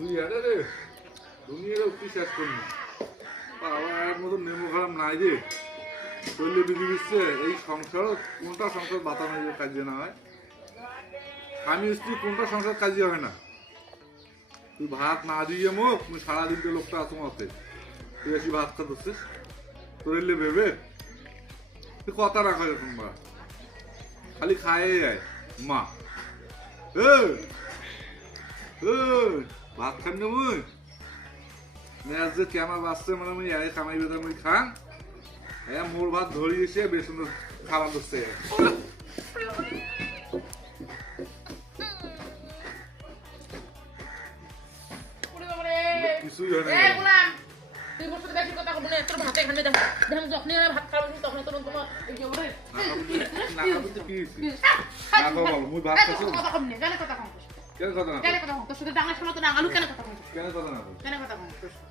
তুই আরে রে দুনিয়ার কি শেষ করবি বাবা এর মতো নেমো খারাপ নাই রে শরীরে বিধি দিচ্ছে এই সংসার কোনটা সংসার বাতানো কাজে না হয় স্বামী স্ত্রী কোনটা সংসার কাজে হয় না তুই ভাত না দিয়ে মুখ তুই সারাদিনকে লোকটা আছো মতে তুই বেশি ভাত খাচ্ছিস শরীরে ভেবে তুই কথা রাখো এরকম বা খালি খায়ে যায় মা ভাত খান মুই মেয়াজ যে কেমন বাঁচছে মানে আমি এর কামাই বেদাম ওই খান হ্যাঁ মোর ভাত ধরিয়েছে বেসন খাবার দিচ্ছে কিছুই হয় না তুই বসে বেশি কথা বলবি না তোর ভাতে এখানে দেখ দেখ যখনই আমি ভাত খাবো তখন তোমার এই যে ওরে না খাবো তো কি না খাবো মুই ভাত খাচ্ছি কথা কম নে কেন কথা কম কেন কথা না কেন কথা কম তোর সাথে ডাঙার সময় তো ডাঙালু কেন কথা কম কেন কথা না কেন কথা কম